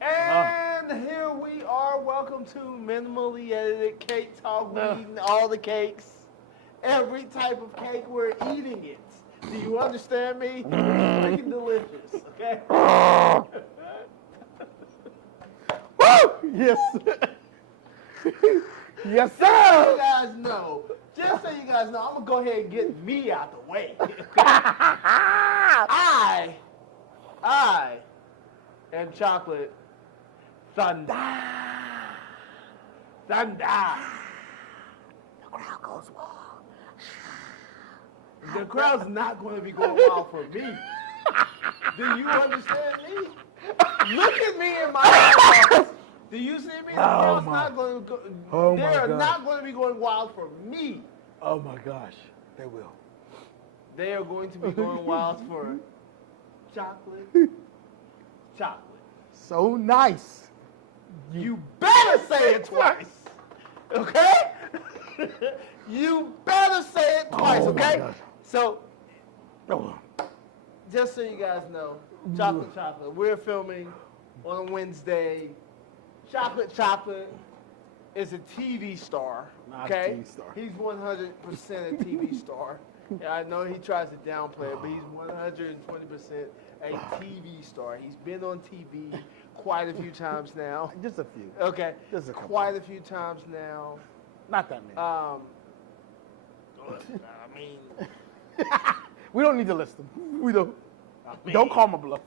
And here we are. Welcome to Minimally Edited Cake Talk. We're eating all the cakes. Every type of cake, we're eating it. Do you understand me? It's freaking delicious, okay? Woo! Yes. Yes, sir. Just so you guys know, I'm going to go ahead and get me out the way. I am Chocolate Thunder. Thunder. The crowd goes wild. The crowd's not going to be going wild for me. Do you understand me? Look at me in my eyes. Do you see me? The crowd's not going to go. They are not going to be going wild for me. Oh my gosh, they will. They are going to be going wild for chocolate. Chocolate. So nice. You better say it twice. Okay? You better say it twice, okay? So, just so you guys know, Chocolate. We're filming on a Wednesday. Chocolate is a TV star, okay? Not a TV star. He's 100% a TV star. Yeah, I know he tries to downplay it, but he's 120% a TV star. He's been on TV quite a few times now. Just a few. Okay. Just a couple. Quite a few times now. Not that many. I mean, we don't need to list them. We don't. Don't call my bluff.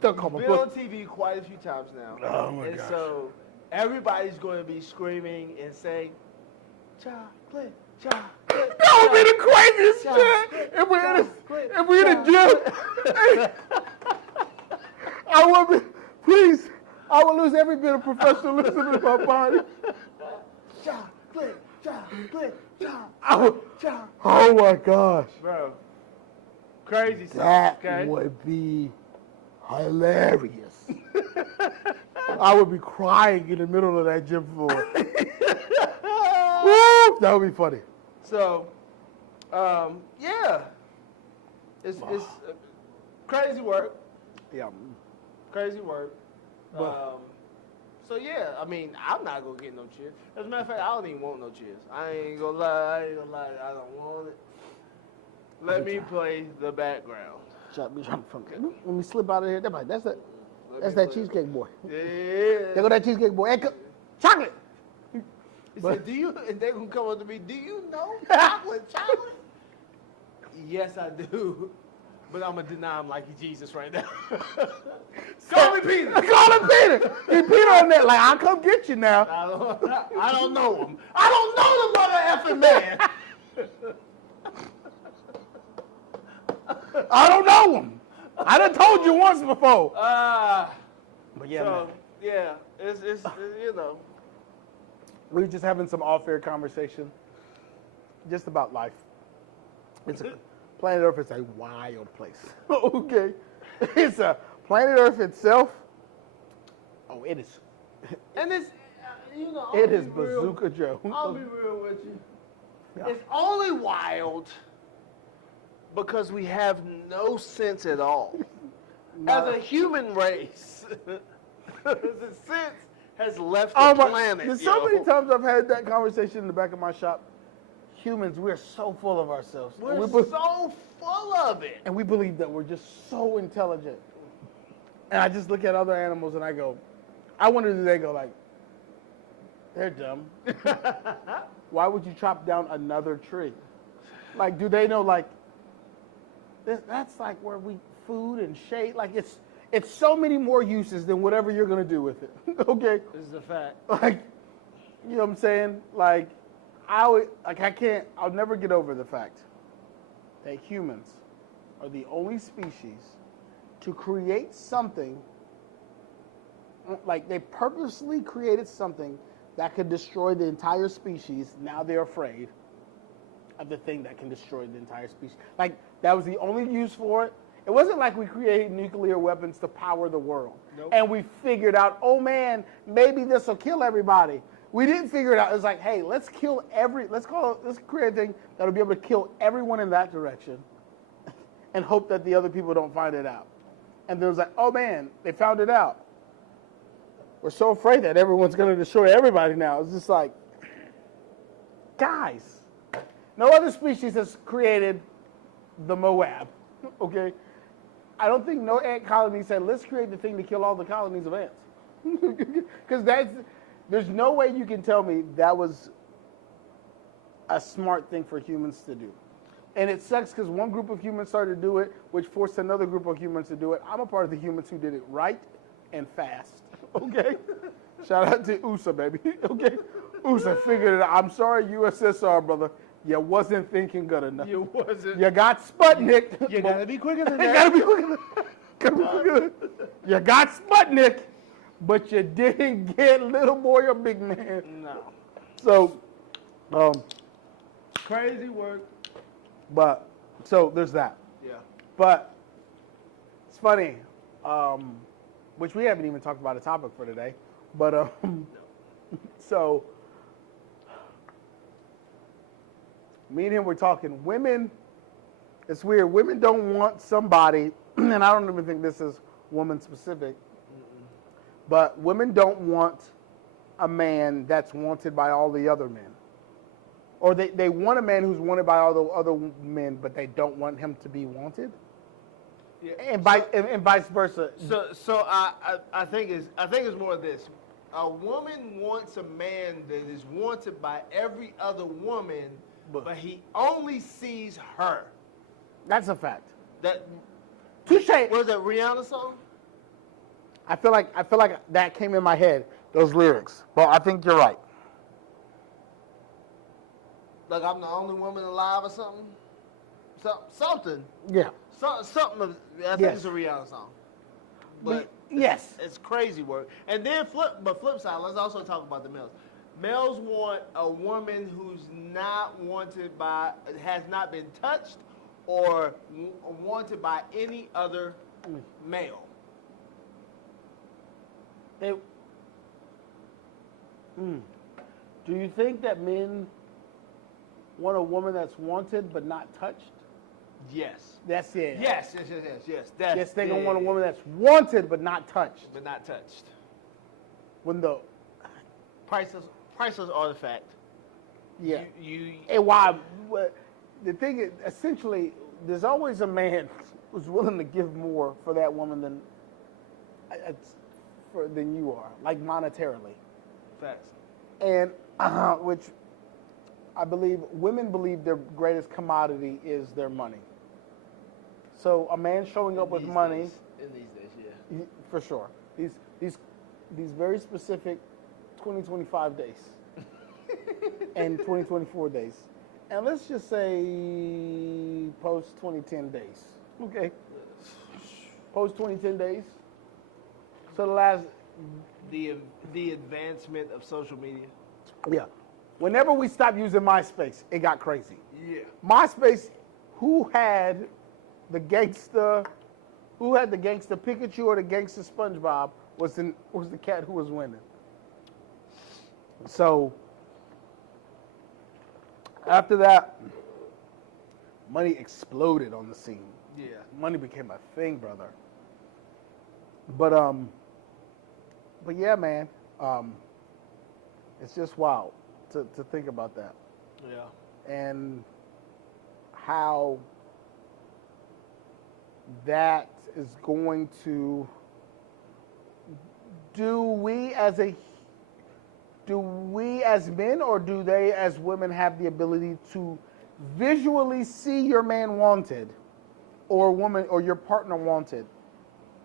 Don't call my been bluff. on TV quite a few times now. Oh my and gosh. so everybody's going to be screaming and saying, chocolate. That would be the craziest shit. If we're in a gym. I would be, please. I would lose every bit of professionalism in my body. Chocolate. Oh my gosh. Bro. Crazy stuff. That okay? would be hilarious. I would be crying in the middle of that gym floor. Woo! That would be funny. So, yeah. It's crazy work. Yeah. Crazy work. So yeah, I mean, I'm not gonna get no cheers. As a matter of fact, I don't even want no cheers. I ain't gonna lie, I don't want it. Let me play the background. Let me slip out of here. That's that cheesecake boy. Yeah. There go that cheesecake boy. Hey, chocolate. He said, and they're gonna come up to me, do you know chocolate? Yes, I do. But I'm going to deny him like he's Jesus right now. Call me Peter. Call him Peter. He Peter on that. Like, I'll come get you now. I don't know him. I don't know the mother effing man. I don't know him. I done told you once before. But yeah, so, man. Yeah, it's you know. We were just having some off-air conversation just about life. Planet Earth is a wild place. Okay. It's a planet Earth itself. Oh, it is. And it's, you know, it is Bazooka Joe. I'll be real with you. Yeah. It's only wild because we have no sense at all. As a human race, the sense has left the planet. There's so many times I've had that conversation in the back of my shop. Humans, we're so full of ourselves. We're so full of it. And we believe that we're just so intelligent. And I just look at other animals and I go, I wonder do they go like, they're dumb. Why would you chop down another tree? Like, do they know like, that's like where we food and shade, like it's so many more uses than whatever you're going to do with it. Okay? This is a fact. Like, you know what I'm saying? Like, I'll never get over the fact that humans are the only species to create something, like they purposely created something that could destroy the entire species. Now they're afraid of the thing that can destroy the entire species. Like, that was the only use for it. It wasn't like we created nuclear weapons to power the world. Nope. And we figured out, oh man, maybe this will kill everybody. We didn't figure it out. It was like, hey, let's create a thing that'll be able to kill everyone in that direction and hope that the other people don't find it out. And there was like, oh man, they found it out. We're so afraid that everyone's going to destroy everybody now. It's just like, guys, no other species has created the Moab, okay? I don't think no ant colony said, let's create the thing to kill all the colonies of ants. Because there's no way you can tell me that was a smart thing for humans to do. And it sucks because one group of humans started to do it, which forced another group of humans to do it. I'm a part of the humans who did it right and fast, okay? Shout out to USA, baby, okay? USA figured it out. I'm sorry, USSR, brother. You wasn't thinking good enough. You wasn't. You got Sputnik. You gotta be quicker than You that. gotta be quicker than that. You got Sputnik, but you didn't get little boy or big man. No. So, Crazy work. but, so there's that. Yeah. But, it's funny, which we haven't even talked about a topic for today, but, so, me and him were talking, women, it's weird, women don't want somebody, and I don't even think this is woman specific, but women don't want a man that's wanted by all the other men. Or they want a man who's wanted by all the other men, but they don't want him to be wanted. Yeah. And vice versa. So I think it's more of this. A woman wants a man that is wanted by every other woman, but he only sees her. That's a fact. That Touche. was that Rihanna song? I feel like that came in my head, those lyrics. Well, I think you're right. Like I'm the only woman alive or something. Something. Yeah. Something. I think Yes. it's a Rihanna song. But Yes. it's crazy work. And then flip side, let's also talk about the males. Males want a woman who's not wanted by, has not been touched or wanted by any other male. Do you think that men want a woman that's wanted but not touched? Yes. That's it. Yes. Yes, they don't want a woman that's wanted but not touched. But not touched. When the Priceless artifact. yeah. You And why? The thing is, essentially, there's always a man who's willing to give more for that woman than you are, like monetarily. facts. And which I believe women believe their greatest commodity is their money. So a man showing up with money, In these days, yeah. for sure. These very specific 2025 days and 2024 days, and let's just say post 2010 days. Okay. Post 2010 days. So the last. The advancement of social media. Yeah. Whenever we stopped using MySpace, it got crazy. Yeah. MySpace, who had the gangster Pikachu or the gangster SpongeBob was the cat who was winning. So after that, money exploded on the scene. Yeah. Money became a thing, brother. But yeah, man, it's just wild to think about that. Yeah. And how that is going to, do we as men or do they as women have the ability to visually see your man wanted or woman or your partner wanted?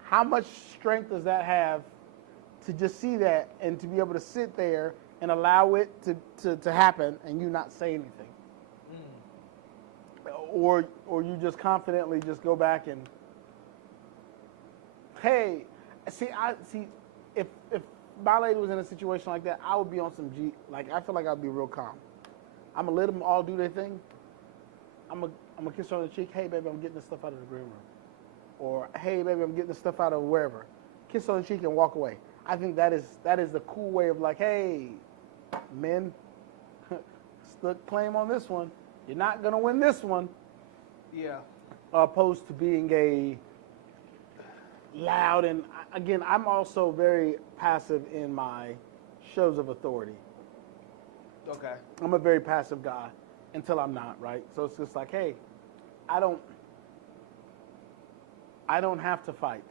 How much strength does that have to just see that and to be able to sit there and allow it to happen and you not say anything? Or you just confidently just go back and, hey, see, if my lady was in a situation like that, I would be on some G, like, I feel like I'd be real calm. I'm gonna let them all do their thing. I'm gonna kiss her on the cheek, hey, baby, I'm getting this stuff out of the green room. Or, hey, baby, I'm getting this stuff out of wherever. Kiss her on the cheek and walk away. I think that is the cool way of like, hey, men, stood claim on this one. You're not gonna win this one. Yeah. Opposed to being loud. And again, I'm also very passive in my shows of authority. Okay. I'm a very passive guy until I'm not, right? So it's just like, hey, I don't have to fight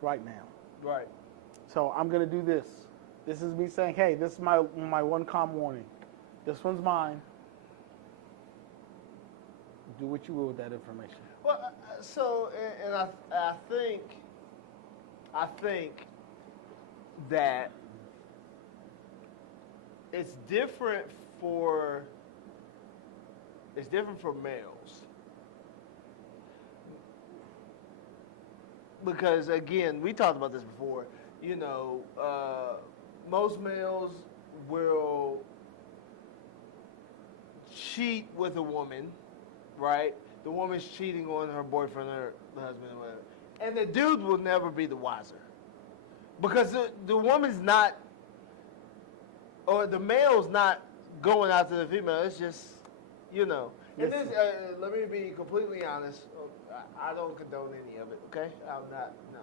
right now. Right. So I'm gonna do this. This is me saying, hey, this is my one calm warning. This one's mine. Do what you will with that information. Well, so and I think that it's different for males. Because again, we talked about this before. You know, most males will cheat with a woman, right? The woman's cheating on her boyfriend or the husband or whatever. And the dude will never be the wiser. Because the woman's not, or the male's not going after the female. It's just, you know. And this, let me be completely honest. I don't condone any of it, okay? I'm not, no.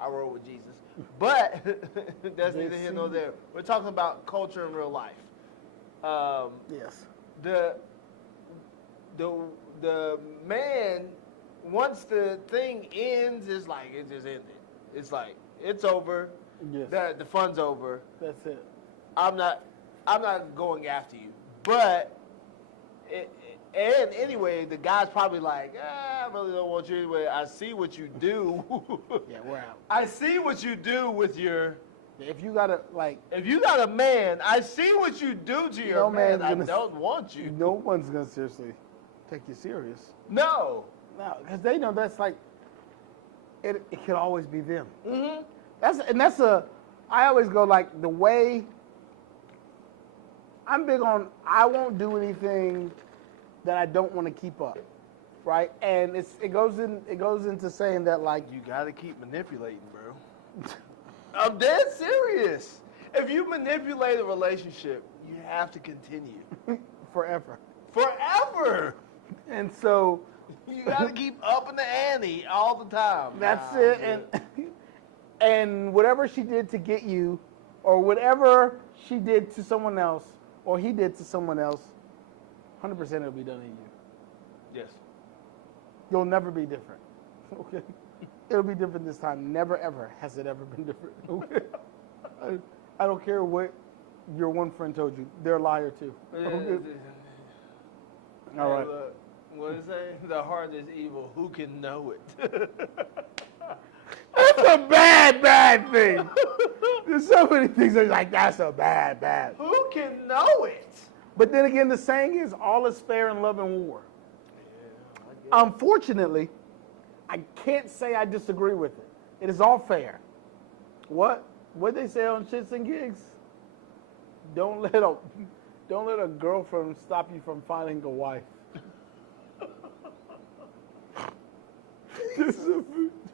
I roll with Jesus. But that's neither here nor there. We're talking about culture in real life. Yes. The man, once the thing ends, it's like it just ended. It's like it's over. Yes. The fun's over. That's it. I'm not going after you. But and anyway, the guy's probably like, I really don't want you anyway. I see what you do. Yeah, we're out. I see what you do with your. If you got a man, I see what you do to your man. I don't want you. No one's gonna seriously take you serious. No. No, because they know that's like, it could always be them. Mm-hmm. I always go like the way. I'm big on. I won't do anything that I don't want to keep up, right? And it goes into saying that like you gotta keep manipulating, bro. I'm dead serious. If you manipulate a relationship, you have to continue. Forever. Forever. And so you gotta keep upping the ante all the time. That's it. And whatever she did to get you, or whatever she did to someone else, or he did to someone else, 100% it'll be done in you. Yes. You'll never be different. Okay? It'll be different this time. Never, ever has it ever been different. Okay? I don't care what your one friend told you. They're a liar too. Okay? All right. Look, what is it? The heart is evil. Who can know it? That's a bad thing. There's so many things that are like, that's a bad. Who can know it? But then again, the saying is, all is fair in love and war. Yeah, unfortunately, I can't say I disagree with it. It is all fair. What they say on Shits and Gigs? Don't let a girlfriend stop you from finding a wife.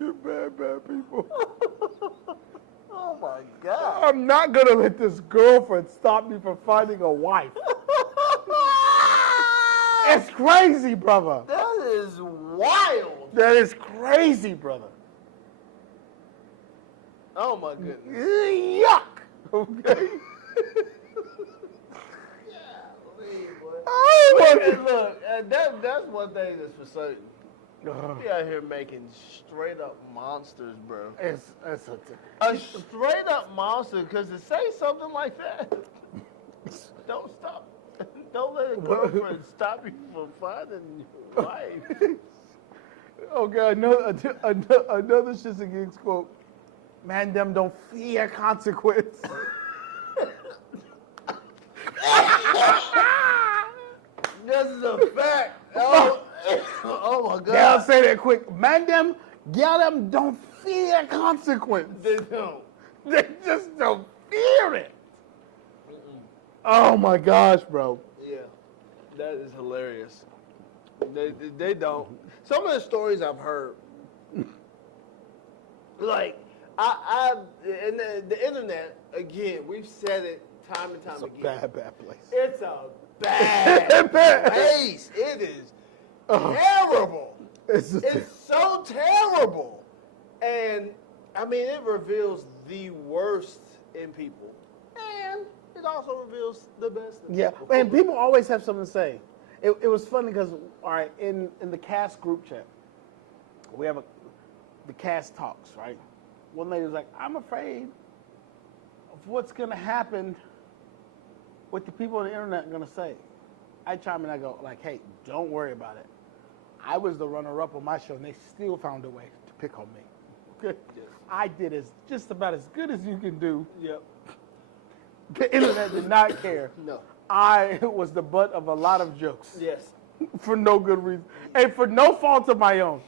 You're bad people. Oh my God. I'm not gonna let this girlfriend stop me from finding a wife. It's crazy, brother. That is wild. That is crazy, brother. Oh my goodness. Yuck. Okay. Look, that's one thing that's for certain. We out here making straight up monsters, bro. It's a straight up monster, because to say something like that, don't stop. Don't let a girlfriend stop you from finding your wife. Oh God, another Shits and Gigs quote. Man, them don't fear consequence. This is a fact. Oh my God. I'll say that quick. Man, them don't fear consequence. They don't. They just don't fear it. Oh my gosh, bro. Yeah, that is hilarious. They don't. Some of the stories I've heard, like and the internet, again, we've said it time and time again. It's a bad place. It's a bad place. It is terrible. It's so terrible. And I mean, it reveals the worst in people, and it also reveals the best in Yeah, people. and people always have something to say. It was funny because, all right, in the cast group chat, we have the cast talks, right? One lady was like, I'm afraid of what's going to happen, what the people on the internet are going to say. I chime in, I go, like, hey, don't worry about it. I was the runner-up on my show, and they still found a way to pick on me. Okay? Yes. I did just about as good as you can do. Yep. The internet did not care. No. I was the butt of a lot of jokes. Yes. For no good reason. And for no fault of my own.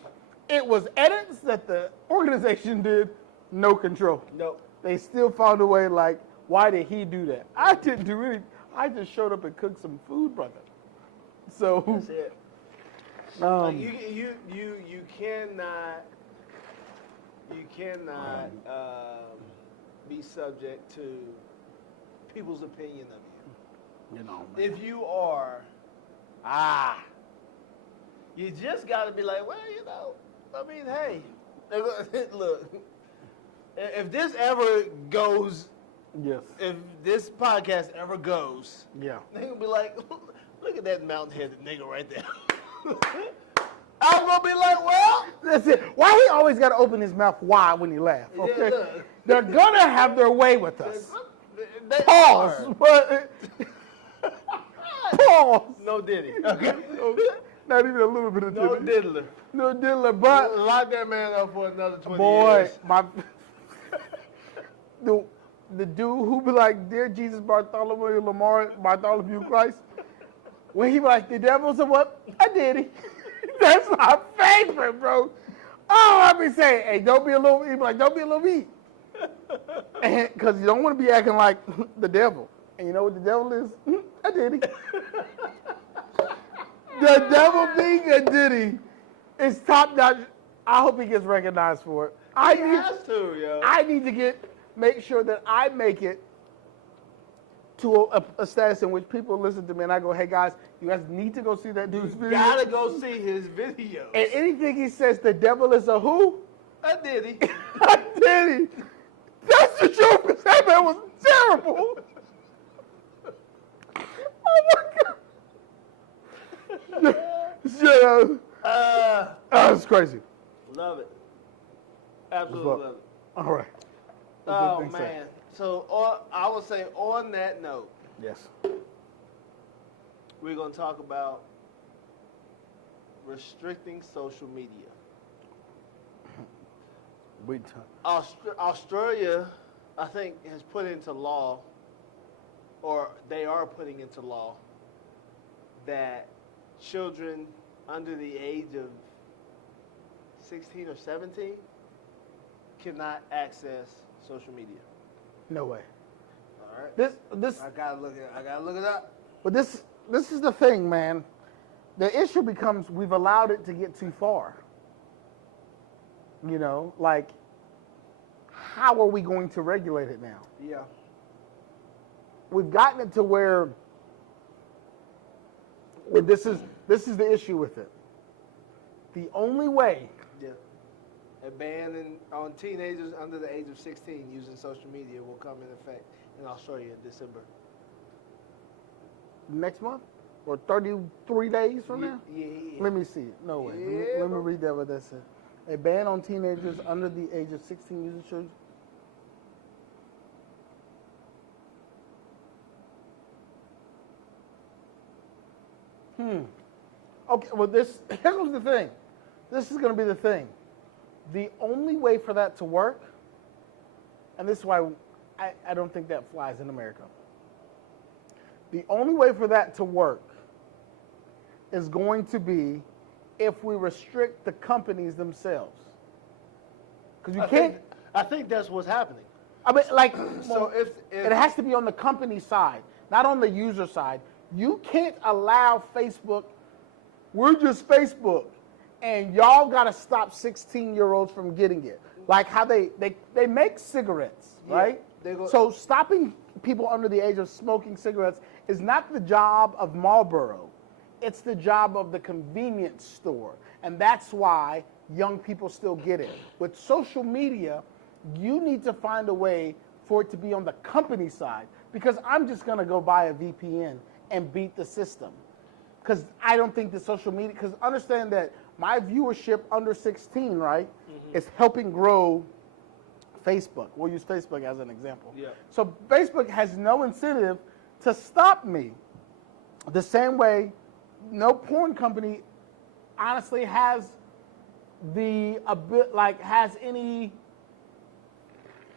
It was edits that the organization did, no control. Nope. They still found a way, like, why did he do that? I didn't do anything. I just showed up and cooked some food, brother. So, That's it. Like you cannot be subject to people's opinion of you. you know, man. If you are, you just got to be like, well, you know, I mean, hey, look, if this ever goes, Yes. if this podcast ever goes, Yeah. they gonna be like, look at that mountain-headed nigga right there. I'm gonna be like, well, That's it. Why he always got to open his mouth wide when he laughs? Yeah, Okay, look. they're gonna have their way with us. they Pause. are. But, pause. No Diddy. Okay. Not even a little bit of No Diddy. diddler. No diddler, but Lock that man up for another 20 boy, years. the dude who be like, "Dear Jesus Bartholomew Christ," when he be like, "The devil's a what? I did it." That's my favorite, bro. Oh, I be saying, "Hey, don't be a little." He be like, "Don't be a little me," because you don't want to be acting like the devil. And you know what the devil is? I did it. The devil being a Diddy is top notch. I hope he gets recognized for it. He has to, yo. I need to make sure that I make it to a status in which people listen to me and I go, hey guys, you guys need to go see that dude's video. Gotta go see his videos. And anything he says, the devil is a who? I did he. I did it. That's the truth, because that man was terrible. Oh my God. Yeah. That's crazy. Love it. Absolutely What's up? love it. All right. Oh, man. So, I would say on that note, Yes. we're going to talk about restricting social media. Australia, I think, has put into law, or they are putting into law, that children under the age of 16 or 17 cannot access social media. No way. All right. This I gotta look it up. But this is the thing, man. The issue becomes we've allowed it to get too far. You know, like, how are we going to regulate it now? Yeah. We've gotten it to where this is the issue with it. The only way. Yeah. A ban on teenagers under the age of 16 using social media will come in effect in Australia in December. Next month? Or 33 days from now? Yeah. Let me see it. No way. Yeah, Let me bro. read that what that said. A ban on teenagers under the age of 16 using social. Okay, well here comes the thing. This is going to be the thing. The only way for that to work, and this is why I don't think that flies in America. The only way for that to work is going to be if we restrict the companies themselves. Because you can't. I think that's what's happening. I mean, like, So if it has to be on the company side, not on the user side. You can't allow Facebook. We're just Facebook, and y'all got to stop 16-year-olds from getting it. Like how they make cigarettes, Yeah, right? they go- So stopping people under the age of smoking cigarettes is not the job of Marlboro. It's the job of the convenience store. And that's why young people still get it. With social media, you need to find a way for it to be on the company side, because I'm just going to go buy a VPN and beat the system. Because I don't think the social media, because understand that my viewership under 16, right, is helping grow Facebook. We'll use Facebook as an example. Yeah. So Facebook has no incentive to stop me. The same way no porn company honestly has they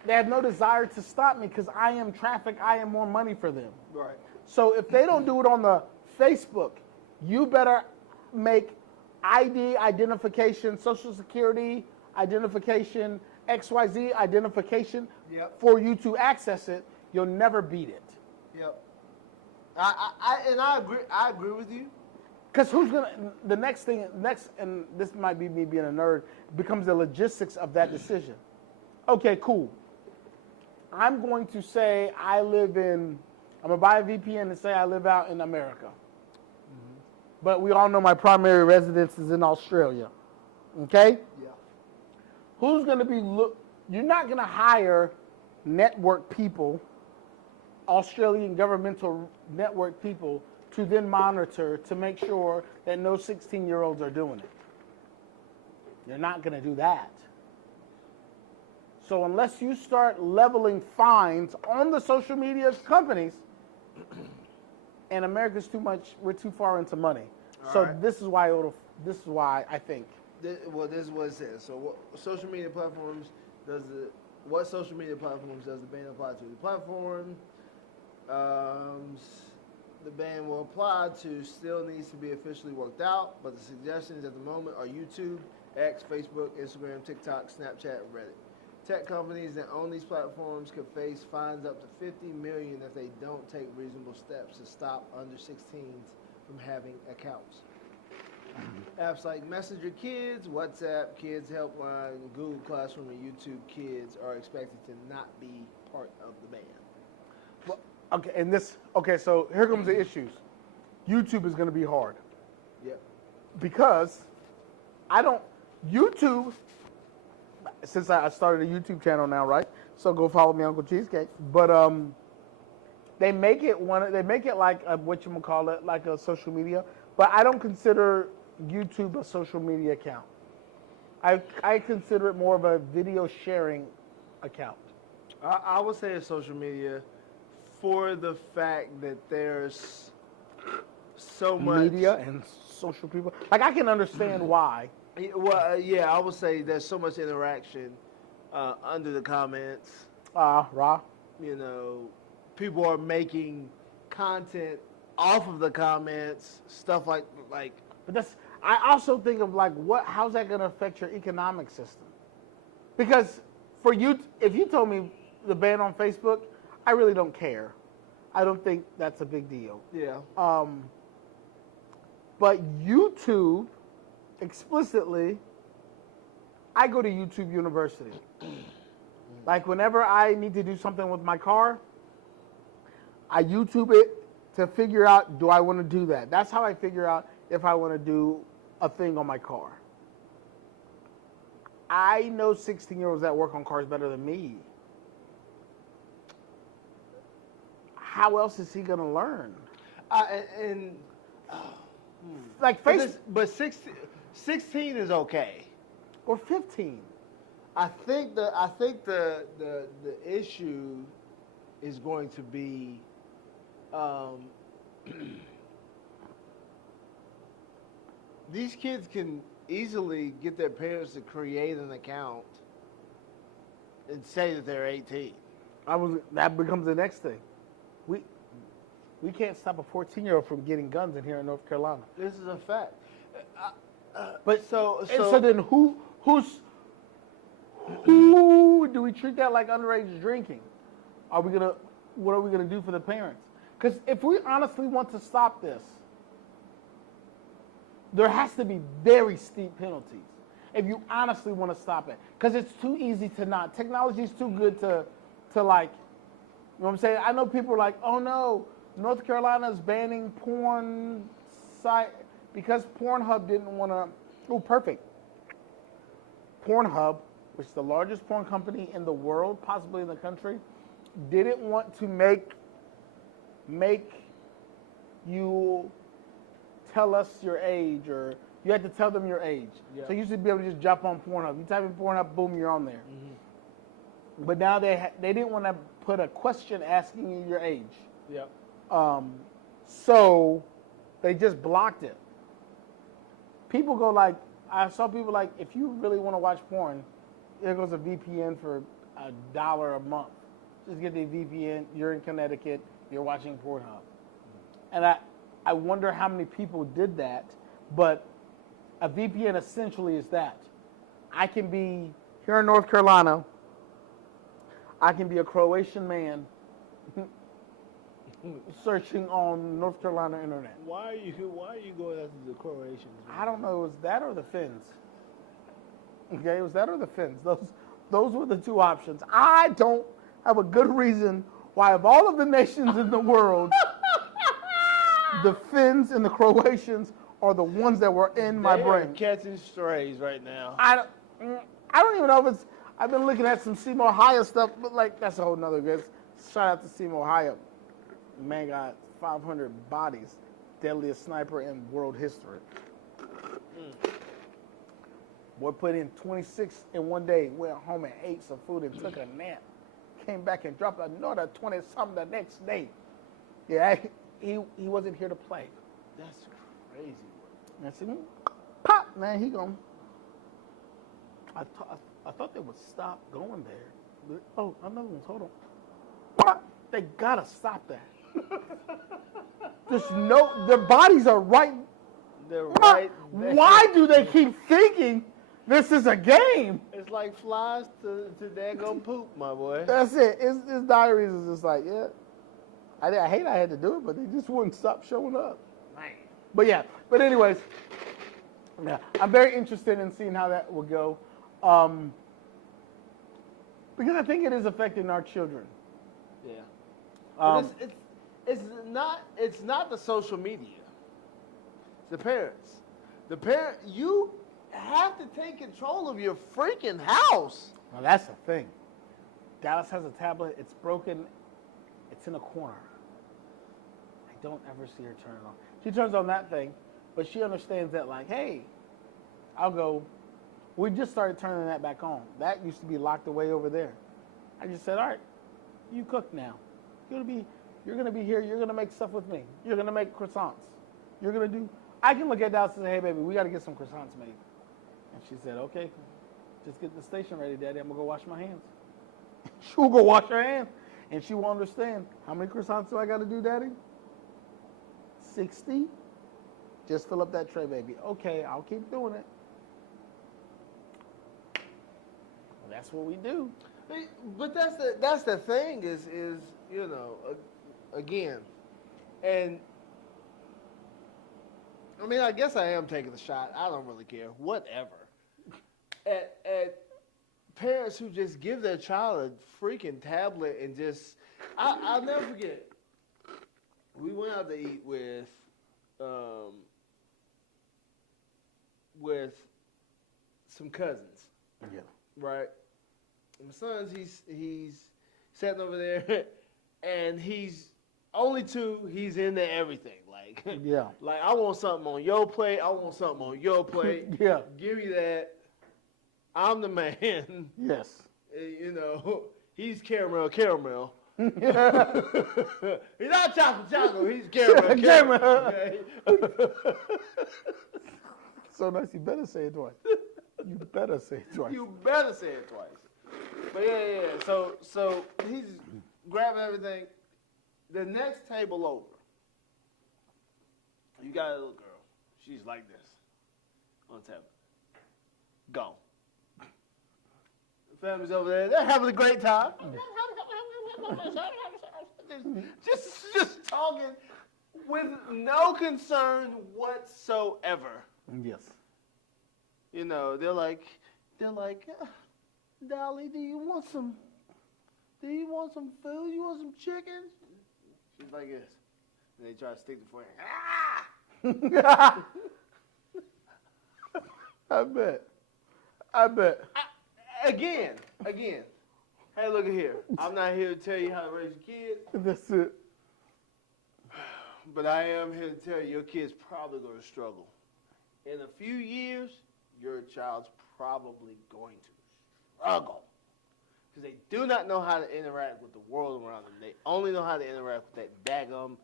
have no desire to stop me, because I am traffic, I am more money for them. Right. So if they don't do it on the Facebook, you better make ID identification, social security identification, XYZ identification for you to access it. You'll never beat it. Yep. I agree with you. Because the next thing, and this might be me being a nerd, becomes the logistics of that decision. Okay, cool. I'm going to say I'm going to buy a VPN and say I live out in America. Mm-hmm. But we all know my primary residence is in Australia. Okay? Yeah. Who's going to be, you're not going to hire network people, Australian governmental network people, to then monitor to make sure that no 16-year-olds are doing it. You're not going to do that. So unless you start leveling fines on the social media companies, and America's we're too far into money. So right. this is why I think. This is what it says. So what social media platforms does the ban apply to? The platform the ban will apply to still needs to be officially worked out, but the suggestions at the moment are YouTube, X, Facebook, Instagram, TikTok, Snapchat, and Reddit. Tech companies that own these platforms could face fines up to $50 million if they don't take reasonable steps to stop under 16s from having accounts. Apps like Messenger Kids, WhatsApp Kids Helpline, Google Classroom, and YouTube Kids are expected to not be part of the ban. Okay, so here comes the issues. YouTube is going to be hard. Yep. Because YouTube, since I started a YouTube channel now, right? So go follow me, Uncle Cheesecake. But they make it like like a social media. But I don't consider YouTube a social media account. I consider it more of a video sharing account. I would say it's social media for the fact that there's so much media and social people. Like, I can understand why. Well, yeah, I would say there's so much interaction under the comments. Raw. You know, people are making content off of the comments, stuff like. But I also think of how's that going to affect your economic system? Because for you, if you told me the ban on Facebook, I really don't care. I don't think that's a big deal. Yeah. But YouTube, explicitly, I go to YouTube University. Like, whenever I need to do something with my car, I YouTube it to figure out, do I want to do that? That's how I figure out if I want to do a thing on my car. I know 16-year-olds that work on cars better than me. How else is he going to learn? Like Facebook. But 16 is okay. Or 15. I think the issue is going to be these kids can easily get their parents to create an account and say that they're 18. That becomes the next thing. We can't stop a 14-year-old from getting guns in here in North Carolina. This is a fact. But so then who do we treat that like underage drinking? What are we gonna do for the parents? Because if we honestly want to stop this, there has to be very steep penalties. If you honestly want to stop it, because it's too easy to not. Technology is too good to like. You know what I'm saying? I know people are like, oh no, North Carolina is banning porn site because Pornhub didn't want to. Oh, perfect. Pornhub, which is the largest porn company in the world, possibly in the country, didn't want to make you tell us your age, or you had to tell them your age. Yeah. So you used to be able to just jump on Pornhub. You type in Pornhub, boom, you're on there. But now they didn't want to put a question asking you your age. Yep. So they just blocked it. People go like, I saw people like, if you really want to watch porn, there goes a VPN for $1 a month. Just get the VPN. You're in Connecticut. You're watching Pornhub. And I wonder how many people did that. But a VPN essentially is that. I can be here in North Carolina. I can be a Croatian man searching on North Carolina internet. Why are you going after the Croatians? I don't know. It was that or the Finns. Okay, it was that or the Finns. Those were the two options. I don't have a good reason why, of all of the nations in the world, the Finns and the Croatians are the ones that were in my brain. Catching strays right now. I don't even know if it's. I've been looking at some Seymour Haya stuff, but like that's a whole nother good. Shout out to Seymour Haya. Man got 500 bodies, deadliest sniper in world history. Boy put in 26 in one day, went home and ate some food and took a nap. Came back and dropped another 20-something the next day. Yeah, he wasn't here to play. That's crazy. And I said, pop, man, he gone. I thought they would stop going there. Oh, another one, hold on. Pop, they gotta stop that. Their bodies are right. They're right there. Why do they keep thinking this is a game? It's like flies to daggone poop, my boy. That's it. His diaries is just like, yeah. I hate I had to do it, but they just wouldn't stop showing up. Man. But anyways, yeah, I'm very interested in seeing how that will go. Because I think it is affecting our children. Yeah. But it's not the social media. It's the parents. You have to take control of your freaking house. Well, that's the thing. Dallas has a tablet. It's broken. It's in a corner. I don't ever see her turn it on. She turns on that thing, but she understands that, like, hey, I'll go. We just started turning that back on. That used to be locked away over there. I just said, all right, you cook now. You're gonna be here. You're gonna make stuff with me. You're gonna make croissants. You're gonna do. I can look at Dallas and say, hey, baby, we got to get some croissants made. And she said, okay, just get the station ready, Daddy. I'm gonna go wash my hands. She'll go wash her hands, and she will understand. How many croissants do I got to do, Daddy? 60. Just fill up that tray, baby. Okay, I'll keep doing it. Well, that's what we do. But that's the thing is you know, again, and I mean, I guess I am taking the shot. I don't really care. Whatever. At parents who just give their child a freaking tablet and just, I'll never forget. We went out to eat with some cousins. Yeah. Right. And my son's he's sitting over there, and he's only two. He's into everything. Like Yeah. like I want something on your plate. I want something on your plate. Yeah. Give me that. I'm the man. Yes. You know, he's caramel. He's not chocolate. He's caramel. Okay? So nice. You better say it twice. You better say it twice. You better say it twice. But yeah. So he's grabbing everything. The next table over, you got a little girl. She's like this on the table. Gone. The family's over there. They're having a great time. just talking with no concern whatsoever. Yes. You know, they're like, Dolly, do you want some food? You want some chicken? She's like this. And they try to stick the fork. Ah! I bet. I bet. Again. Hey, look at here. I'm not here to tell you how to raise your kids, That's it. but I am here to tell you your kid's probably going to struggle. In a few years, your child's probably going to struggle. Because they do not know how to interact with the world around them. They only know how to interact with that daggum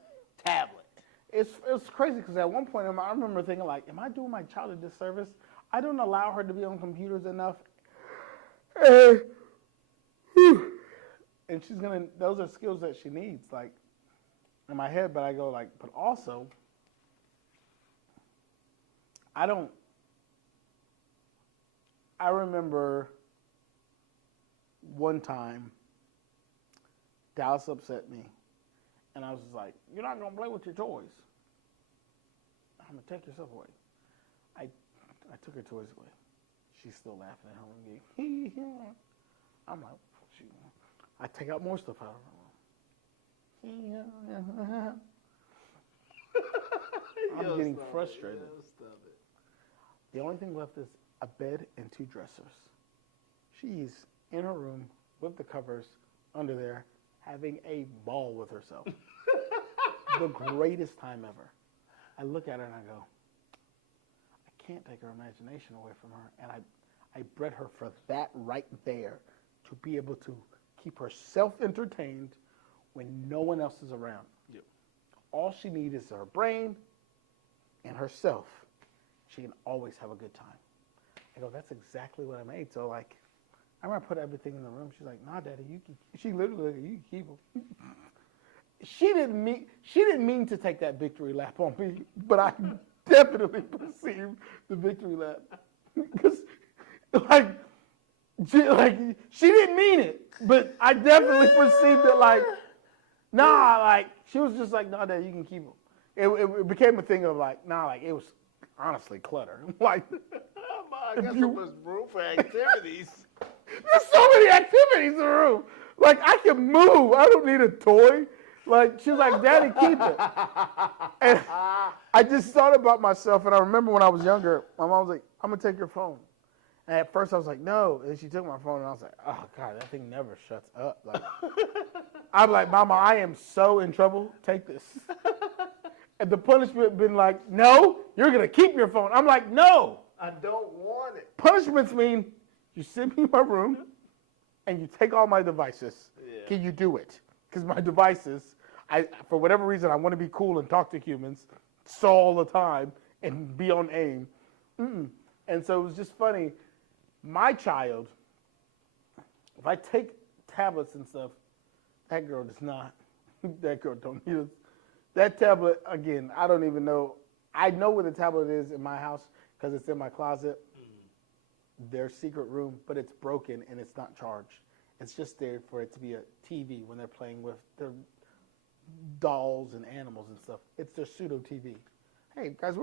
tablet. It's crazy because at one point I remember thinking like, am I doing my child a disservice? I don't allow her to be on computers enough. And she's gonna, those are skills that she needs, like, in my head, but I go like, but also, I remember one time, Dallas upset me, and I was just like, you're not gonna play with your toys. I'm gonna take your stuff away. I took her toys away. She's still laughing at home. I'm like, shoot. I take out more stuff out of her. I'm getting frustrated. The only thing left is a bed and 2 dressers. She's in her room with the covers under there, having a ball with herself. The greatest time ever. I look at her and I go, I can't take her imagination away from her. And I bred her for that right there, to be able to keep herself entertained when no one else is around. Yep. All she needs is her brain and herself. She can always have a good time. I go, that's exactly what I made. So like, I remember I put everything in the room. She's like, nah, Daddy, you can. She literally, like, you can keep them. She didn't mean to take that victory lap on me, but I definitely perceived the victory lap. Because, she didn't mean it, but I definitely perceived it like, nah, like, she was just like, nah, Dad, you can keep them. It became a thing of like, nah, like, it was honestly clutter. Like, I got so much room for activities. There's so many activities in the room. Like, I can move. I don't need a toy. Like, she was like, Daddy, keep it. And I just thought about myself, and I remember when I was younger, my mom was like, I'm going to take your phone. And at first I was like, no. And she took my phone, and I was like, oh, God, that thing never shuts up. Like, I'm like, Mama, I am so in trouble. Take this. And the punishment been like, no, you're going to keep your phone. I'm like, no. I don't want it. Punishments mean you send me in my room, and you take all my devices. Yeah. Can you do it? Because my devices, for whatever reason, I want to be cool and talk to humans all the time and be on AIM. And so it was just funny. My child, if I take tablets and stuff, that girl does not. That girl don't need it. That tablet, again, I don't even know. I know where the tablet is in my house because it's in my closet. Their secret room, but it's broken and it's not charged. It's just there for it to be a TV when they're playing with their dolls and animals and stuff. It's their pseudo TV. Hey guys,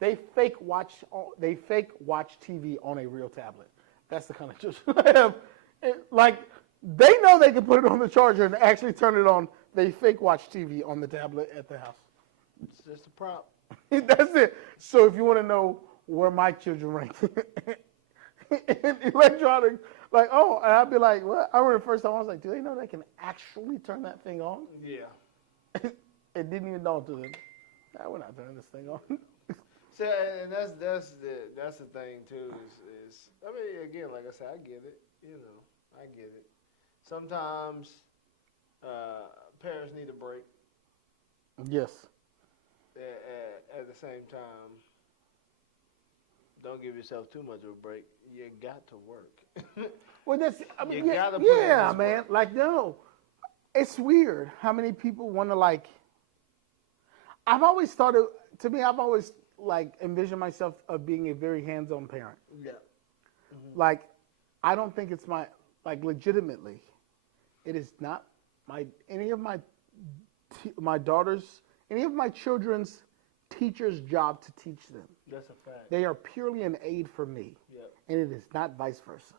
they fake watch TV on a real tablet. That's the kind of children I have. Like, they know they can put it on the charger and actually turn it on. They fake watch TV on the tablet at the house. It's just a prop. That's it. So if you want to know where my children rank in electronics, like, oh, and I'd be like, what? I remember the first time I was like, do they know they can actually turn that thing on? Yeah. It didn't even dawn to them. Nah, we're not turning this thing on. So, and that's the thing too. Is I mean, again, like I said, I get it. You know, I get it. Sometimes parents need a break. Yes. At the same time, don't give yourself too much of a break. You got to work. Well, that's, I mean, You gotta put in yeah, this man. work. Like, no, it's weird how many people want to, like, I've always like envisioned myself of being a very hands-on parent. Yeah. Like, I don't think it's like, legitimately, it is not any of my daughters, any of my children's teacher's job to teach them. That's a fact. They are purely an aid for me. Yep. And it is not vice versa.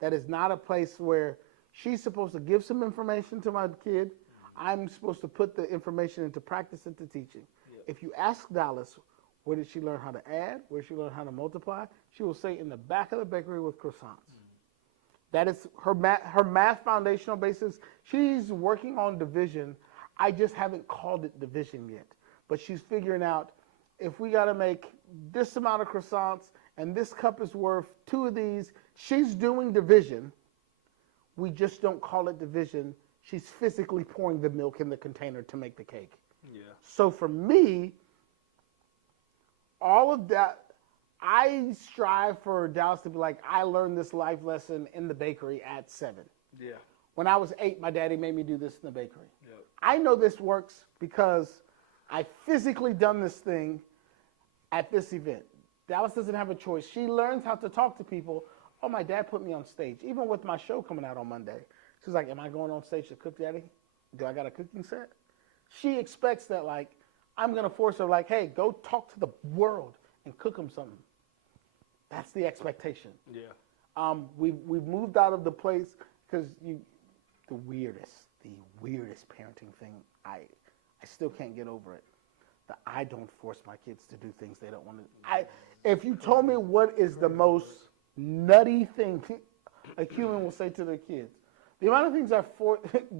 That is not a place where she's supposed to give some information to my kid. I'm supposed to put the information into practice into teaching. Yep. If you ask Dallas, Where did she learn how to add? Where did she learn how to multiply? She will say in the back of the bakery with croissants. That is her math foundational basis. She's working on division. I just haven't called it division yet. But she's figuring out if we got to make this amount of croissants and this cup is worth 2 of these, she's doing division. We just don't call it division. She's physically pouring the milk in the container to make the cake. Yeah. So for me, all of that, I strive for Dallas to be like, I learned this life lesson in the bakery at 7. Yeah. When I was 8, my daddy made me do this in the bakery. Yep. I know this works because I physically done this thing at this event. Dallas doesn't have a choice. She learns how to talk to people. Oh, my dad put me on stage. Even with my show coming out on Monday. She's like, am I going on stage to cook, Daddy? Do I got a cooking set? She expects that, like, I'm going to force her, like, hey, go talk to the world and cook them something. That's the expectation. Yeah. We've moved out of the place because the weirdest parenting thing, I still can't get over it. That I don't force my kids to do things they don't want to. If you told me what is the most nutty thing a human will say to their kids, the amount of things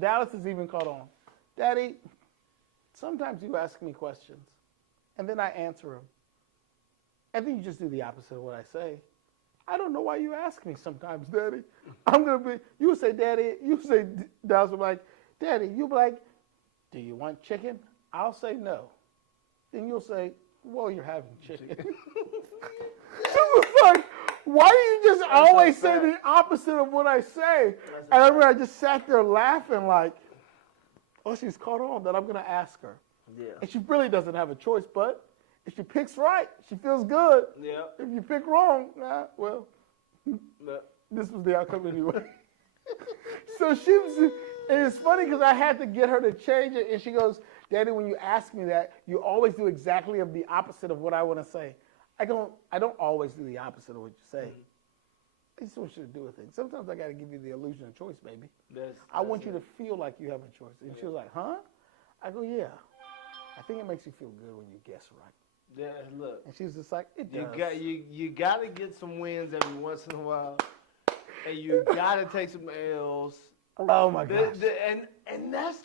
Dallas has even caught on. Daddy, sometimes you ask me questions, and then I answer them. And then you just do the opposite of what I say. I don't know why you ask me sometimes, Daddy. You say, Daddy, Dallas will be like, Daddy, you'll be like, do you want chicken? I'll say no. Then you'll say, well, you're having chicken. It's like, why do you just always say the opposite of what I say? And I remember I just sat there laughing like, oh, she's caught on that I'm going to ask her. Yeah. And she really doesn't have a choice, but if she picks right, she feels good. Yeah. If you pick wrong, well, No. this was the outcome anyway. So she was, and it's funny because I had to get her to change it, and she goes, Daddy, when you ask me that, you always do exactly of the opposite of what I want to say. I don't always do the opposite of what you say. I just want you to do a thing. Sometimes I got to give you the illusion of choice, baby. I want you to feel like you have a choice. And she was like, huh? I go, yeah. I think it makes you feel good when you guess right. Yeah, look. And she's just like, it does. You got to get some wins every once in a while, and you got to take some L's. Oh my gosh. And that's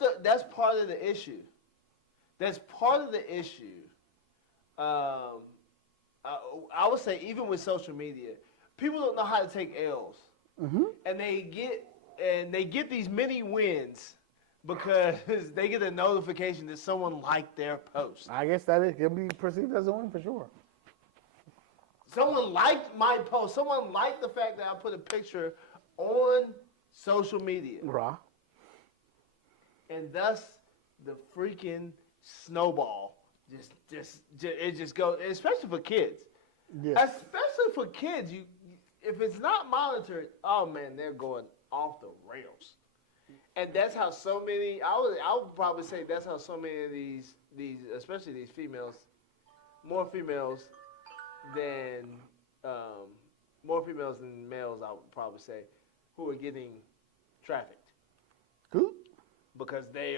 part of the issue. That's part of the issue. I would say even with social media, people don't know how to take L's, and they get these mini wins because they get a notification that someone liked their post. I guess that can be perceived as a win for sure. Someone liked my post. Someone liked the fact that I put a picture on social media. Raw. And thus the freaking snowball just goes, especially for kids. Yes. Especially for kids, if it's not monitored, oh man, they're going off the rails. And that's how so many, I would probably say that's how so many of these especially these females, more females than males, I would probably say, who are getting trafficked. Good. Because they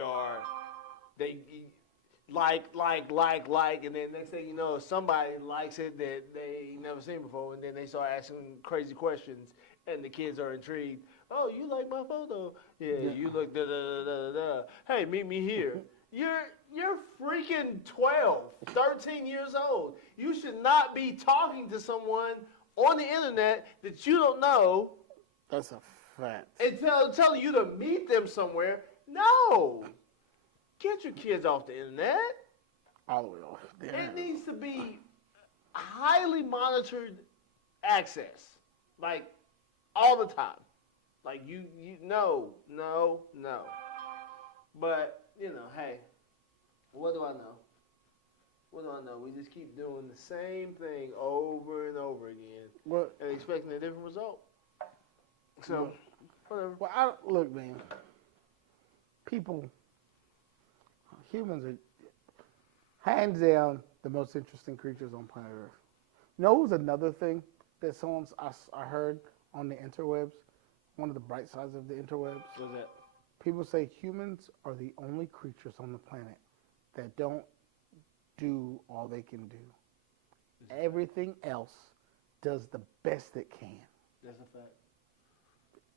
like, and then next thing you know, somebody likes it that they never seen before, and then they start asking crazy questions, and the kids are intrigued. Oh, you like my photo? Yeah. You look da da da da da. Hey, meet me here. You're freaking 12, 13 years old. You should not be talking to someone on the internet that you don't know. That's a fact. And telling you to meet them somewhere. No. Get your kids off the internet. All the way off. It needs to be highly monitored access. Like, all the time. Like, no. But, hey, what do I know? We just keep doing the same thing over and over again and expecting a different result. So, whatever. Well, look, man. Humans are hands down the most interesting creatures on planet Earth. You know who's another thing that I heard on the interwebs? One of the bright sides of the interwebs. What's that? People say humans are the only creatures on the planet that don't do all they can do. Everything else does the best it can. That's a fact.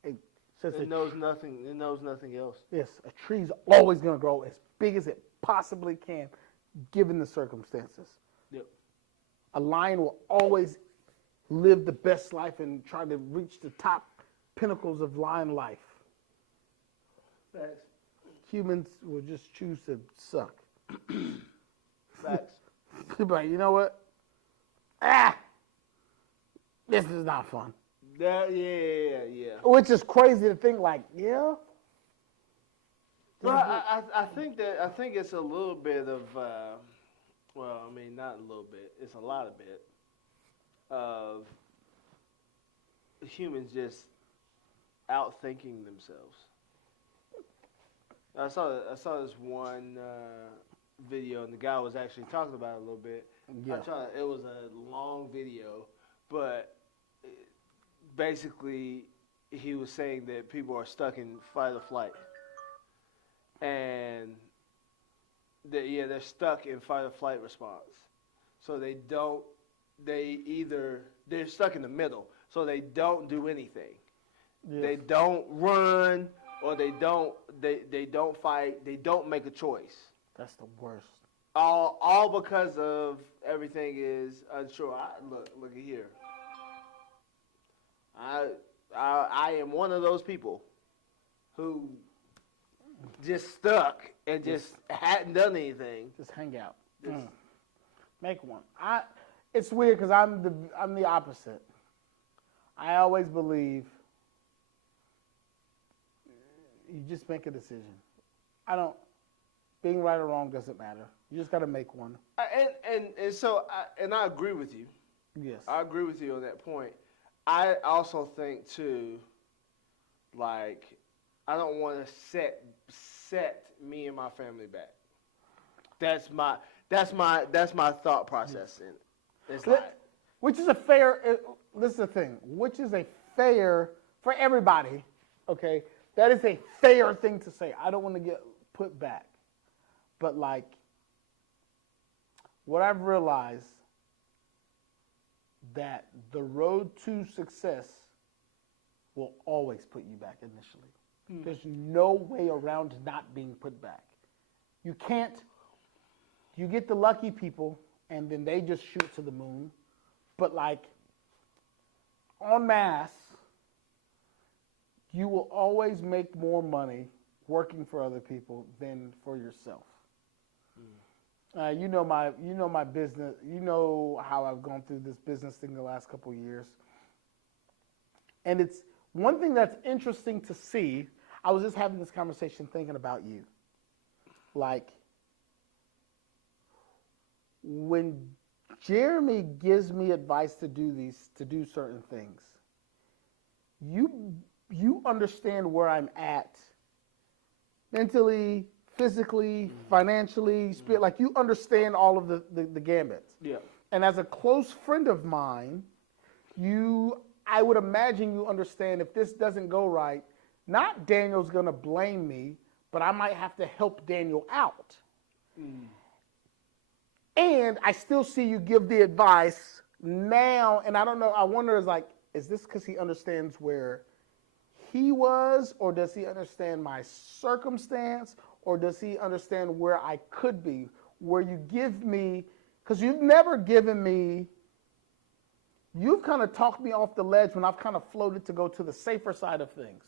It says It knows nothing. It knows nothing else. yes, a tree's always going to grow as big as it possibly can, given the circumstances. Yep. A lion will always live the best life and try to reach the top pinnacles of lion life. Facts. Humans will just choose to suck. Facts. But you know what? This is not fun. Yeah. Which is crazy to think like, yeah. Well, I think it's a little bit of, well, I mean, not a little bit. It's a lot of bit of humans just outthinking themselves. I saw this one video, and the guy was actually talking about it a little bit. Yeah. It was a long video, but basically he was saying that people are stuck in fight or flight. And they're stuck in fight or flight response. So they're stuck in the middle. So they don't do anything. Yes. They don't run, or they don't fight. They don't make a choice. That's the worst. All because of everything is unsure. Look at here. I am one of those people who just stuck and just hadn't done anything. Just hang out. Make one. It's weird because I'm the opposite. I always believe you just make a decision. Being right or wrong doesn't matter. You just got to make one. So I agree with you. Yes. I agree with you on that point. I also think too, like, I don't want to set me and my family back. That's my thought process. And it's like, which is a fair. This is the thing. Which is a fair for everybody. Okay, that is a fair thing to say. I don't want to get put back, but like, what I've realized that the road to success will always put you back initially. There's no way around not being put back. You can't. You get the lucky people, and then they just shoot to the moon. But like, en masse, you will always make more money working for other people than for yourself. You know my business. You know how I've gone through this business thing the last couple of years. And it's one thing that's interesting to see. I was just having this conversation thinking about you. Like, when Jeremy gives me advice to do certain things, you understand where I'm at mentally, physically, financially, like you understand all of the gambits. yeah. And as a close friend of mine, I would imagine you understand if this doesn't go right, not Daniel's going to blame me, but I might have to help Daniel out. And I still see you give the advice now, and I don't know, I wonder is this because he understands where he was, or does he understand my circumstance, or does he understand where I could be, where you give me, because you've never given me, you've kind of talked me off the ledge when I've kind of floated to go to the safer side of things.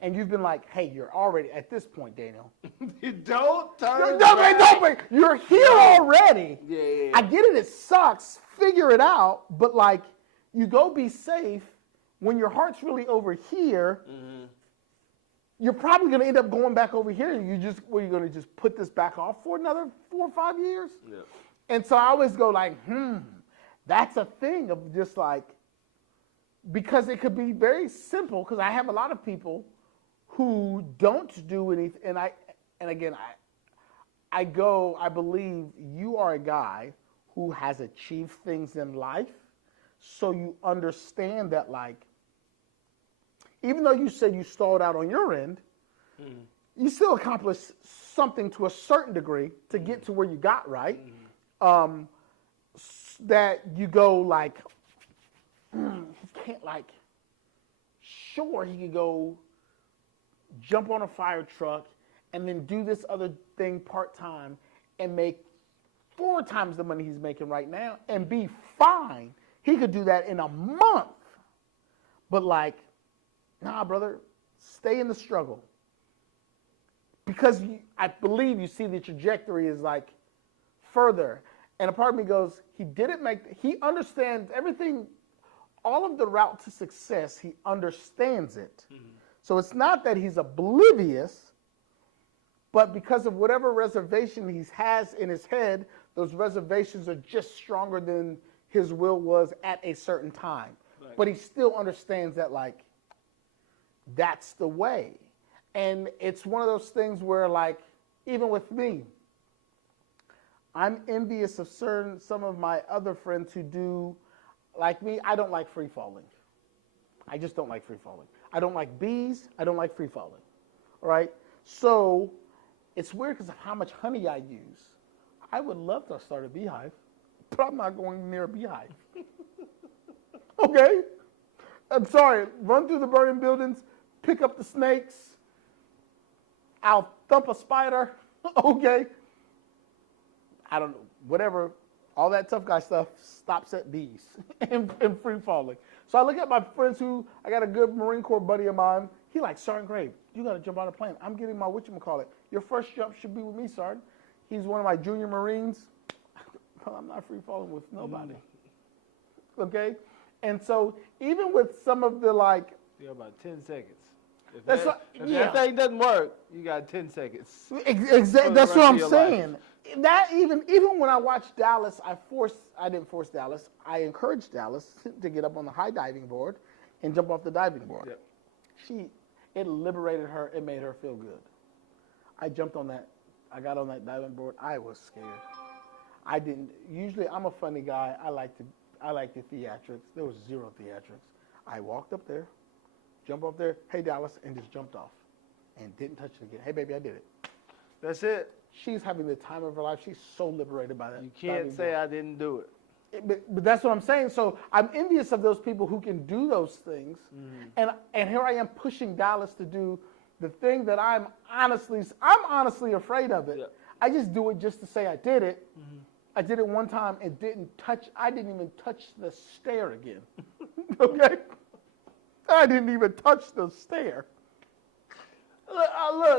And you've been like, hey, you're already, at this point, Daniel. Don't turn Don't, you're here already. Yeah. I get it, it sucks. Figure it out. But like, you go be safe. When your heart's really over here, you're probably going to end up going back over here. You're going to just put this back off for another 4 or 5 years? Yeah. And so I always go like, that's a thing of just like, because it could be very simple, because I have a lot of people who don't do anything. And again, I believe you are a guy who has achieved things in life. So you understand that, like, even though you said you stalled out on your end, you still accomplished something to a certain degree to get to where you got, right? that you go like, he can't like, sure, he could go jump on a fire truck and then do this other thing part-time and make 4 times the money he's making right now and be fine. He could do that in a month. But like, nah, brother, stay in the struggle. Because I believe you see the trajectory is like further. And a part of me goes, he understands everything, all of the route to success, he understands it. Mm-hmm. So it's not that he's oblivious, but because of whatever reservation he has in his head, those reservations are just stronger than his will was at a certain time. Right. But he still understands that, like, that's the way. And it's one of those things where, like, even with me, I'm envious of some of my other friends who do, like me, I don't like free falling. I just don't like free falling. I don't like bees. I don't like free falling. All right? So it's weird because of how much honey I use. I would love to start a beehive, but I'm not going near a beehive. Okay? I'm sorry. Run through the burning buildings, pick up the snakes. I'll thump a spider. Okay? I don't know. Whatever. All that tough guy stuff stops at bees and free falling. So I look at my friends who, I got a good Marine Corps buddy of mine. He like, Sergeant Grave, you got to jump out of a plane. I'm getting my whatchamacallit. Your first jump should be with me, Sergeant. He's one of my junior Marines. I'm not free falling with nobody. Okay? And so even with some of the like... You got about 10 seconds. If that's that thing doesn't work, you got 10 seconds. Exactly. That's what I'm saying. That even when I watched Dallas, I didn't force Dallas. I encouraged Dallas to get up on the high diving board and jump off the diving board. Yep. It liberated her. It made her feel good. I jumped on that. I got on that diving board. I was scared. Usually I'm a funny guy. I like the theatrics. There was zero theatrics. I walked up there, jumped up there, hey Dallas, and just jumped off and didn't touch it again. Hey baby, I did it. That's it. She's having the time of her life. She's so liberated by that. You can't say I didn't do it. But that's what I'm saying. So I'm envious of those people who can do those things. Mm-hmm. And here I am pushing Dallas to do the thing that I'm honestly afraid of it. Yeah. I just do it just to say I did it. Mm-hmm. I did it one time and I didn't even touch the stair again. Okay? I didn't even touch the stair. Look,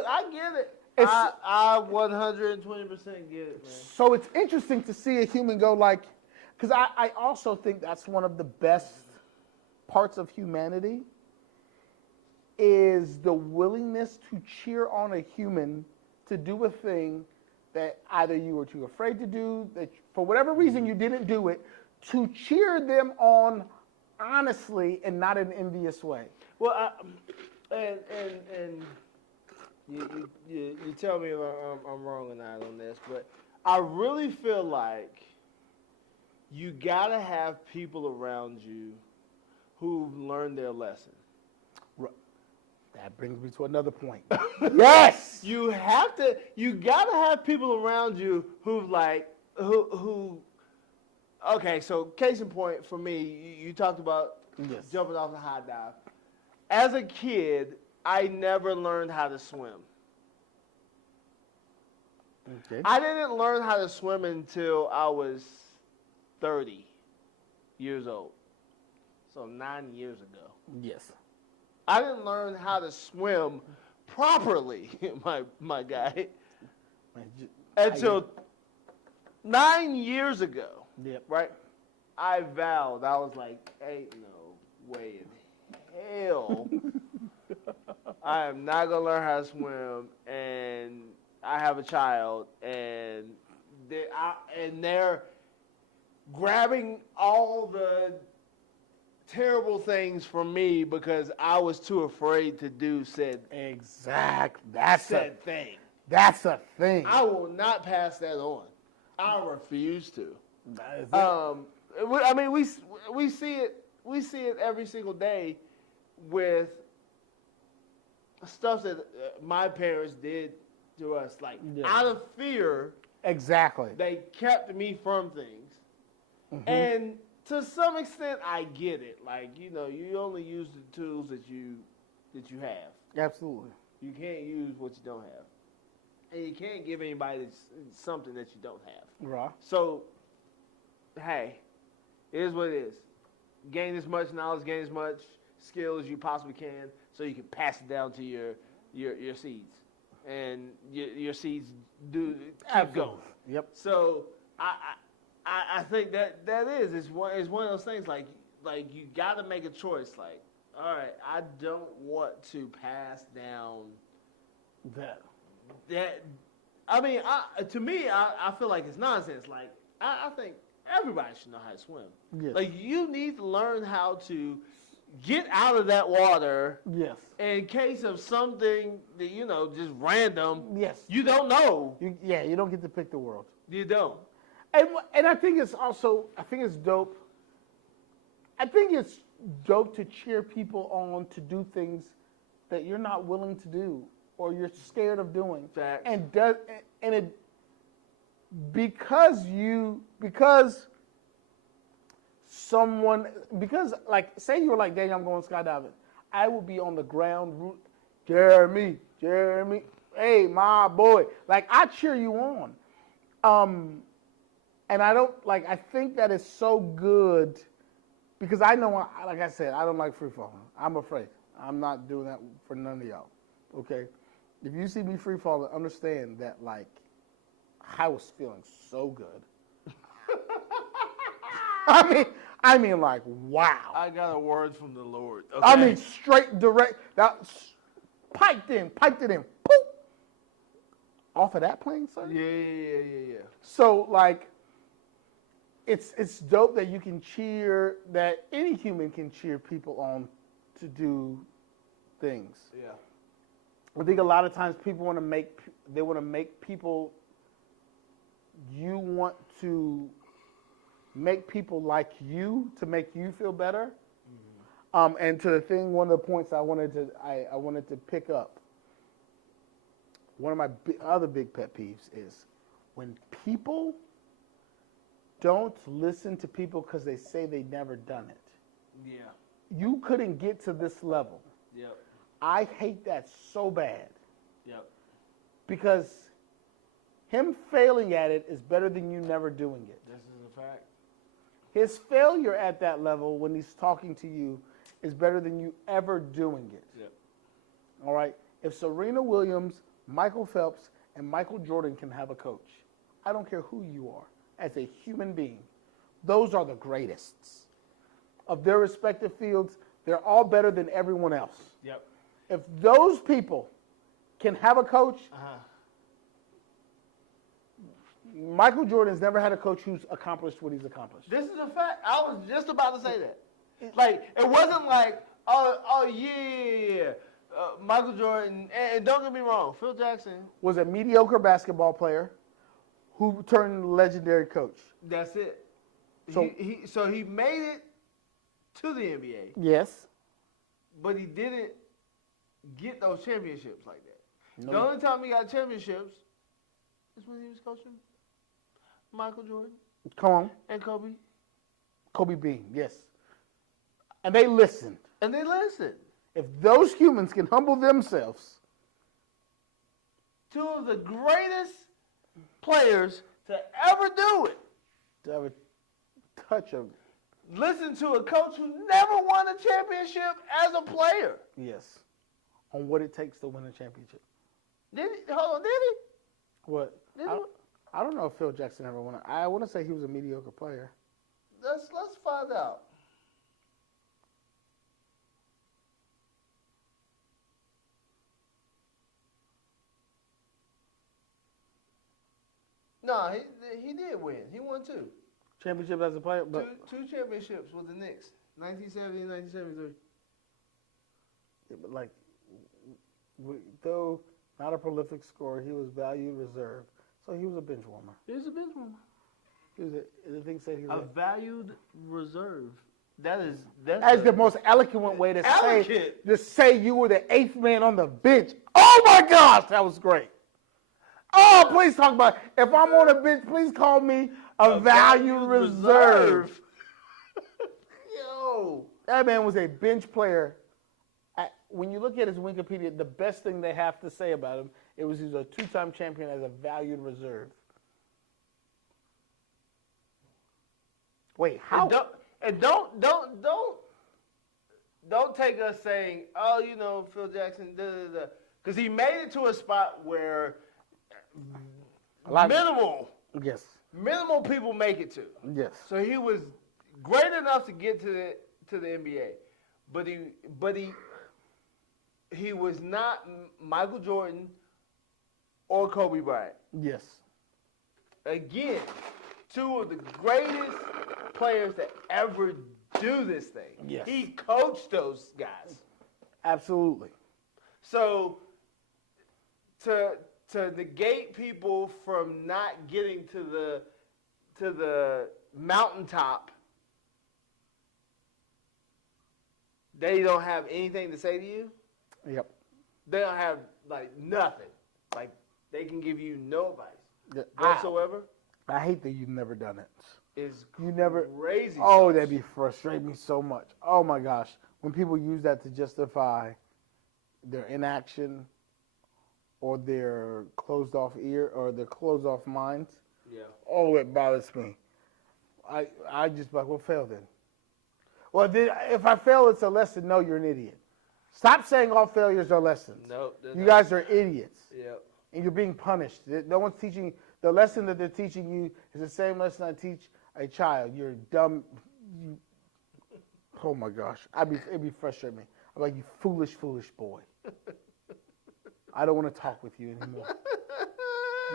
I get it. I 120% get it, man. So it's interesting to see a human go like, because I also think that's one of the best parts of humanity is the willingness to cheer on a human to do a thing that either you were too afraid to do, that for whatever reason you didn't do it, to cheer them on honestly and not in an envious way. Well, and you tell me if I'm wrong or not on this, but I really feel like you gotta have people around you who've learned their lesson. That brings me to another point. Yes! You gotta have people around you okay, so case in point for me, you talked about jumping off the high dive. As a kid, I never learned how to swim. Okay. I didn't learn how to swim until I was 30 years old. So 9 years ago. Yes. I didn't learn how to swim properly, my guy, until 9 years ago. Yep. Right? I vowed. I was like, ain't no way in hell I am not going to learn how to swim, and I have a child, and they're grabbing all the terrible things from me because I was too afraid to do said thing. That's a thing. I will not pass that on. I refuse to. That is it. I mean, we see it every single day with stuff that my parents did to us, like out of fear. Exactly. They kept me from things. And to some extent, I get it. Like, you know, you only use the tools that you have. Absolutely. You can't use what you don't have, and you can't give anybody something that you don't have. Right. So, hey, it is what it is. Gain as much knowledge, gain as much skill as you possibly can, so you can pass it down to your seeds, and your seeds do keep going. Yep. So I think that is it's one of those things like you got to make a choice. Like, all right, I don't want to pass down that. I mean, to me, I feel like it's nonsense. Like, I think everybody should know how to swim. Yes. Like, you need to learn how to get out of that water. Yes. In case of something that, you know, just random. Yes. You don't know. You don't get to pick the world. You don't. And I think it's dope. I think it's dope to cheer people on to do things that you're not willing to do or you're scared of doing. Facts. Because like say you were like, Daniel, I'm going skydiving. I will be on the ground root. Jeremy, hey, my boy. Like, I cheer you on. And I think that is so good because I know, like I said, I don't like free falling. I'm afraid. I'm not doing that for none of y'all. Okay? If you see me free falling, understand that, like, I was feeling so good. I mean, like, wow. I got a word from the Lord. Okay? I mean, straight, direct. That piped it in. Poop. Off of that plane, sir? Yeah. So, like, it's dope that you can cheer, that any human can cheer people on to do things. Yeah. I think a lot of times people want to make people, you want to make people like you to make you feel better. Mm-hmm. And to the thing, one of the points I wanted to pick up, one of my other big pet peeves is when people don't listen to people because they say they've never done it. Yeah. You couldn't get to this level. Yep. I hate that so bad. Yep. Because him failing at it is better than you never doing it. This is a fact. His failure at that level when he's talking to you is better than you ever doing it. Yep. All right? If Serena Williams, Michael Phelps, and Michael Jordan can have a coach, I don't care who you are, as a human being, those are the greatest. Of their respective fields, they're all better than everyone else. Yep. If those people can have a coach, Michael Jordan's never had a coach who's accomplished what he's accomplished. This is a fact. I was just about to say that. Like, it wasn't like, oh yeah. Michael Jordan, and don't get me wrong, Phil Jackson was a mediocre basketball player who turned legendary coach. That's it. So he made it to the NBA. Yes. But he didn't get those championships like that. No. The only time he got championships is when he was coaching Michael Jordan. Come on. And Kobe. Kobe Bean, yes. And they listened. If those humans can humble themselves. Two of the greatest players to ever do it. To ever touch them. Listen to a coach who never won a championship as a player. Yes. On what it takes to win a championship. Did he? Hold on, did he? What? I don't know if Phil Jackson ever won it. I want to say he was a mediocre player. Let's find out. No, he did win. He won two. Championship as a player? But two championships with the Knicks, 1970 and 1973. Yeah, but like, though not a prolific scorer, he was valued reserve. So he was a bench warmer. He was a bench warmer. The thing said he was a valued reserve. That's the most eloquent way to say you were the eighth man on the bench. Oh my gosh, that was great. Oh, please talk about it. If I'm on a bench, please call me A value reserve. Yo. That man was a bench player. When you look at his Wikipedia, the best thing they have to say about him, it was he's a two-time champion as a valued reserve. Wait, how? And don't take us saying, oh, you know, Phil Jackson, because he made it to a spot where minimal people make it to. Yes. So he was great enough to get to the NBA, but he was not Michael Jordan or Kobe Bryant. Yes. Again, two of the greatest players to ever do this thing. Yes. He coached those guys. Absolutely. So to negate people from not getting to the mountaintop, they don't have anything to say to you. Yep. They don't have like nothing. Like they can give you no advice Yeah, whatsoever. I hate that you've never done it. Is You never. crazy. Oh, sauce. that'd be frustrating me so much. Oh my gosh, when people use that to justify their inaction or their closed off ear or their closed off minds. Yeah. Oh, it bothers me. I just like, well, fail then. Well, then, if I fail, it's a lesson. No, you're an idiot. Stop saying all failures are lessons. No. You guys are idiots. Yeah. And you're being punished. No one's teaching. The lesson that they're teaching you is the same lesson I teach a child. You're dumb. Oh my gosh, it'd be frustrating me. I'm like, you foolish boy. I don't want to talk with you anymore.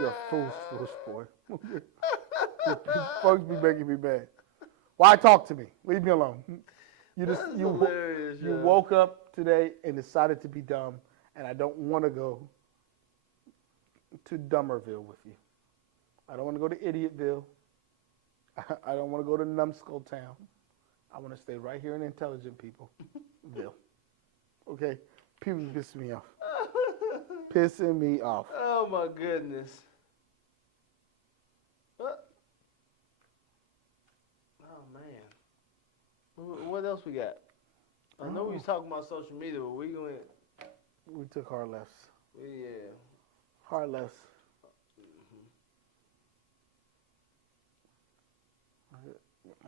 You're a foolish boy. Folks be making me mad. Why talk to me? Leave me alone. You woke up today and decided to be dumb, and I don't want to go to Dummerville with you. I don't want to go to Idiotville. I don't want to go to Numbskull Town. I want to stay right here in Intelligent Peopleville. Okay? People piss me off. Pissing me off. Oh my goodness. Oh man. What else we got? I know we was talking about social media, but we took hard lefts. Yeah. Hard lefts.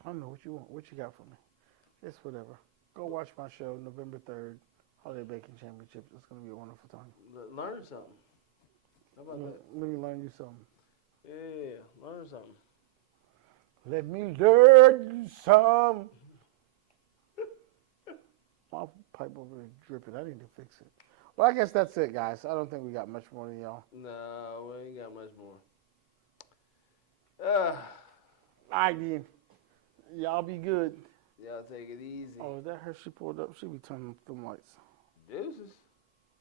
I don't know what you want. What you got for me? It's whatever. Go watch my show November 3rd, Holiday Baking Championships. It's going to be a wonderful time. Learn something. How about that? Let me learn you something. Yeah, learn something. Let me learn you some. My pipe over there is dripping. I need to fix it. Well, I guess that's it, guys. I don't think we got much more than y'all. No, we ain't got much more. All right, then. Y'all be good. Y'all take it easy. Oh, is that her she pulled up? She be turning off them lights. Deuces.